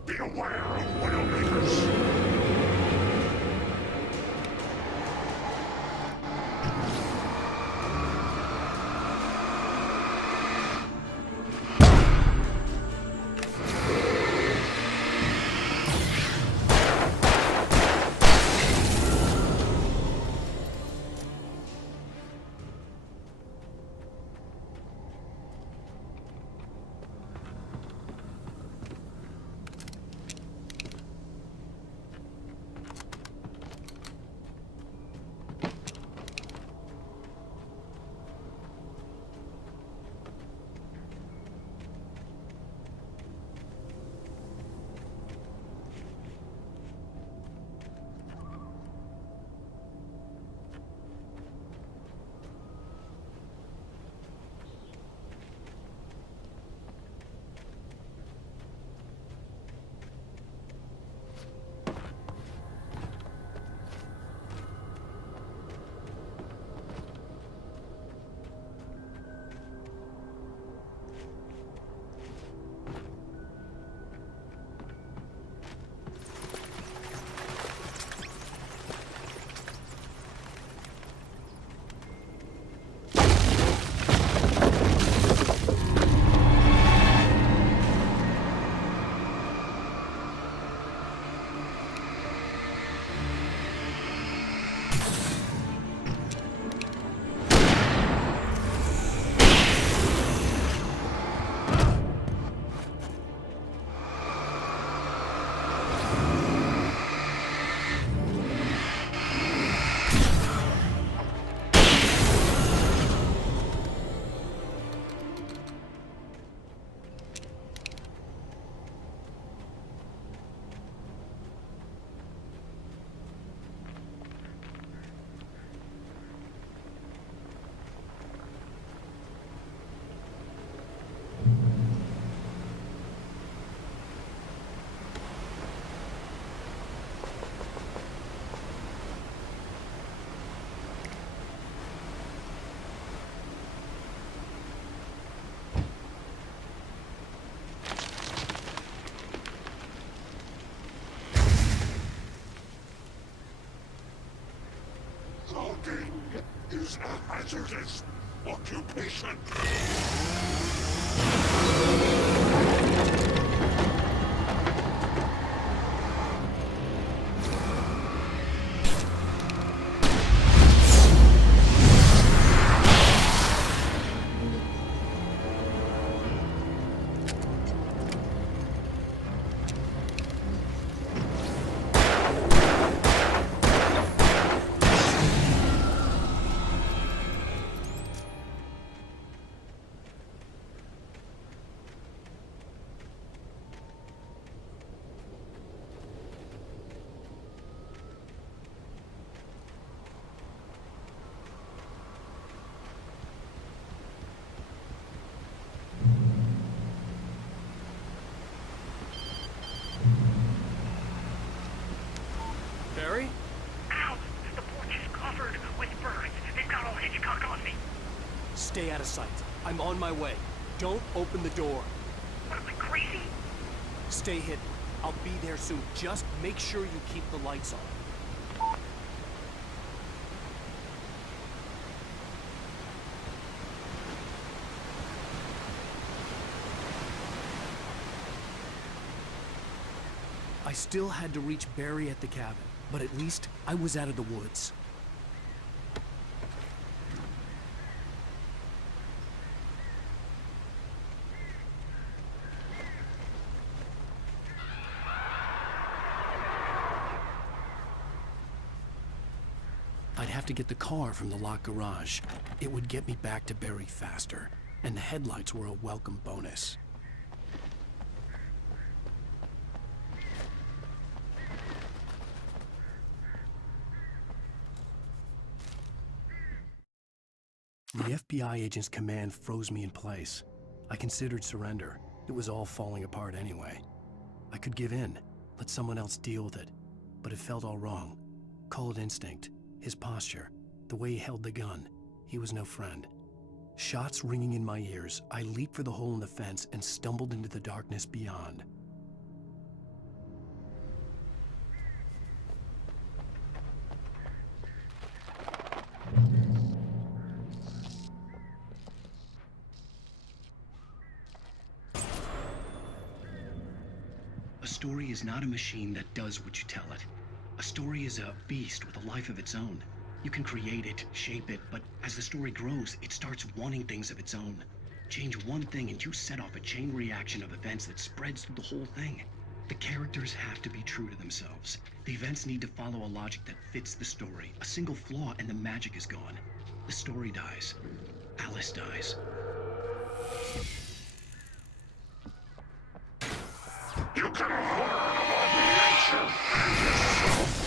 Beware of Widowmakers! Logging is a hazardous occupation. Barry? Ow! The porch is covered with birds. They've got all Hitchcock on me. Stay out of sight. I'm on my way. Don't open the door. What, am I crazy? Stay hidden. I'll be there soon. Just make sure you keep the lights on. I still had to reach Barry at the cabin, but at least I was out of the woods. I'd have to get the car from the locked garage. It would get me back to Barry faster, and the headlights were a welcome bonus. The FBI agent's command froze me in place. I considered surrender. It was all falling apart anyway. I could give in, let someone else deal with it, but it felt all wrong. Call it instinct, his posture, the way he held the gun. He was no friend. Shots ringing in my ears, I leaped for the hole in the fence and stumbled into the darkness beyond. A story is not a machine that does what you tell it. A story is a beast with a life of its own. You can create it, shape it, but as the story grows, it starts wanting things of its own. Change one thing and you set off a chain reaction of events that spreads through the whole thing. The characters have to be true to themselves. The events need to follow a logic that fits the story. A single flaw and the magic is gone. The story dies. Alice dies. You can harm nature and yourself.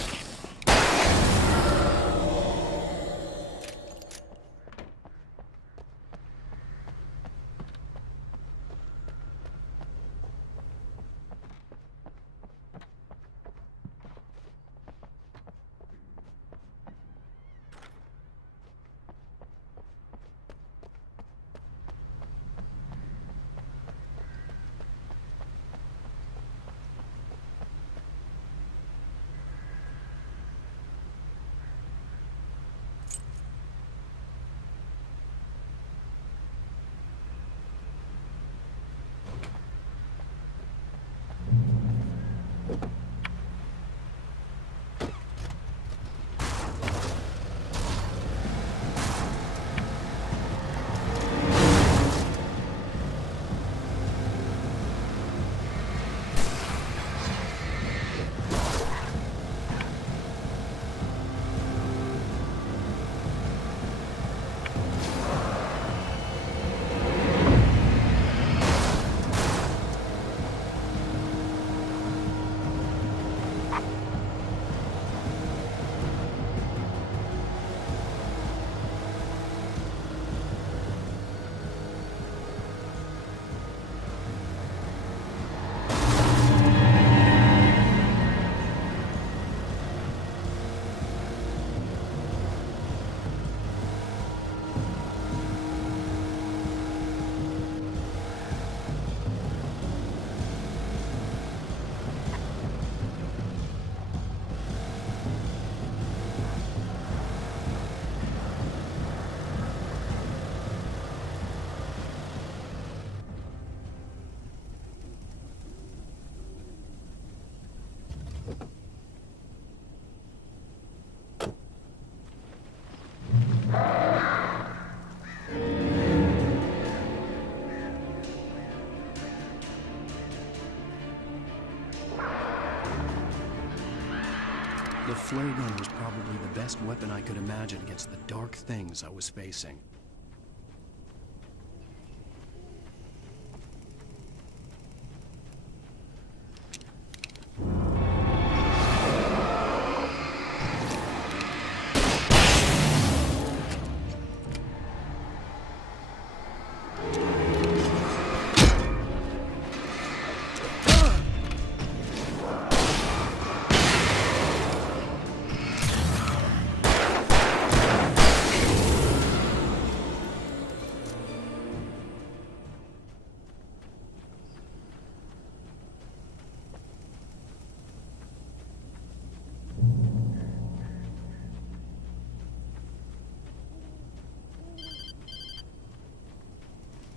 flare gun was probably the best weapon I could imagine against the dark things I was facing.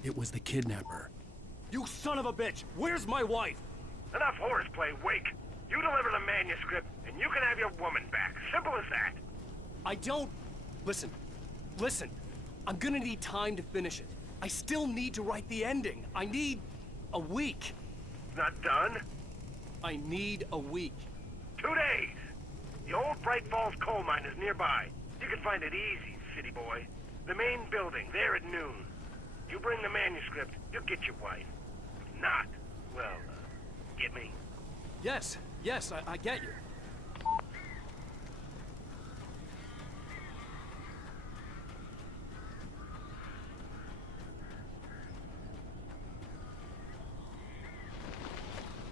It was the kidnapper. You son of a bitch! Where's my wife? Enough horseplay, Wake. You deliver the manuscript, and you can have your woman back. Simple as that. I don't... Listen. I'm gonna need time to finish it. I still need to write the ending. I need a week. Not done? I need a week. 2 days. The old Bright Falls coal mine is nearby. You can find it easy, city boy. The main building, there at noon. You bring the manuscript, you'll get your wife. If not, well, get me? Yes, I get you.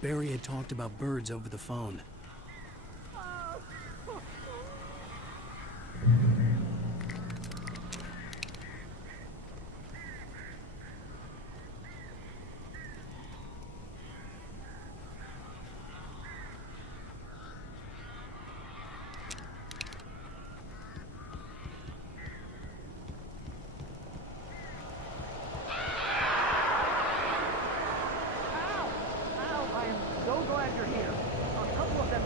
Barry had talked about birds over the phone. So glad you're here. A couple of them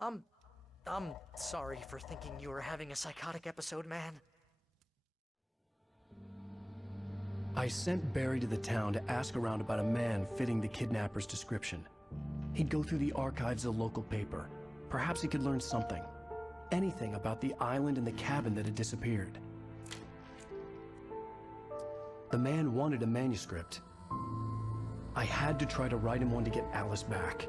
I'm sorry for thinking you were having a psychotic episode, man. I sent Barry to the town to ask around about a man fitting the kidnapper's description. He'd go through the archives of the local paper. Perhaps he could learn something. Anything about the island and the cabin that had disappeared. The man wanted a manuscript. I had to try to write him one to get Alice back.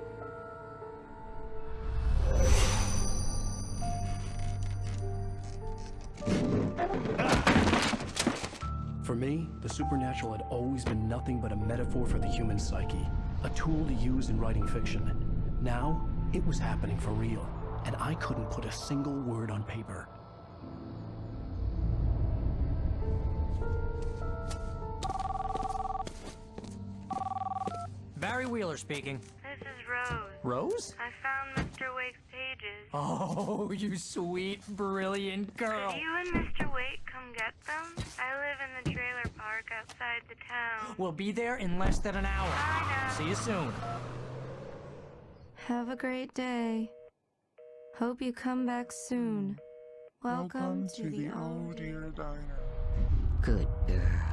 For me, the supernatural had always been nothing but a metaphor for the human psyche, a tool to use in writing fiction. Now, it was happening for real, and I couldn't put a single word on paper. Barry Wheeler speaking. This is Rose. Rose? I found Mr. Wake's pages. Oh, you sweet, brilliant girl. Could you and Mr. Wake come get them? I live in the trailer park outside the town. We'll be there in less than an hour. I know. See you soon. Have a great day. Hope you come back soon. Welcome to the Oh Dear Diner. Good girl.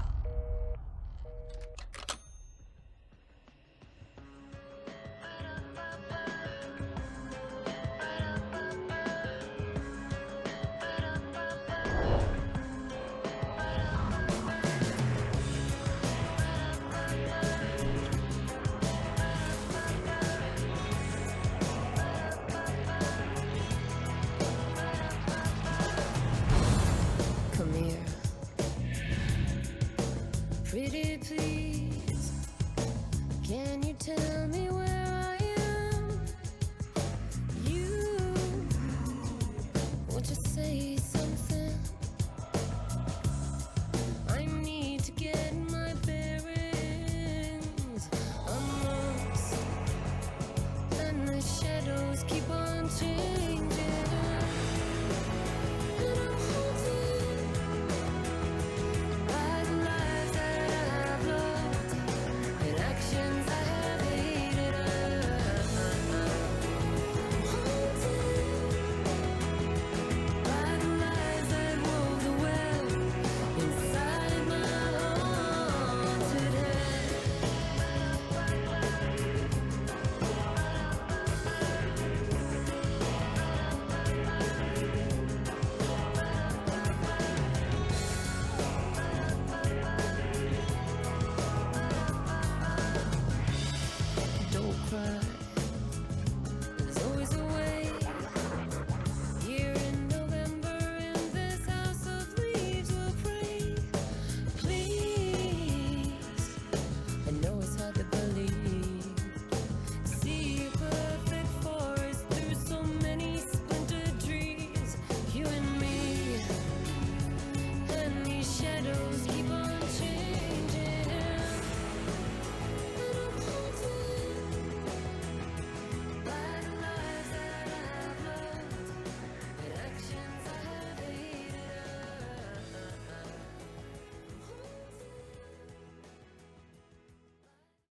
Come here. Pretty please.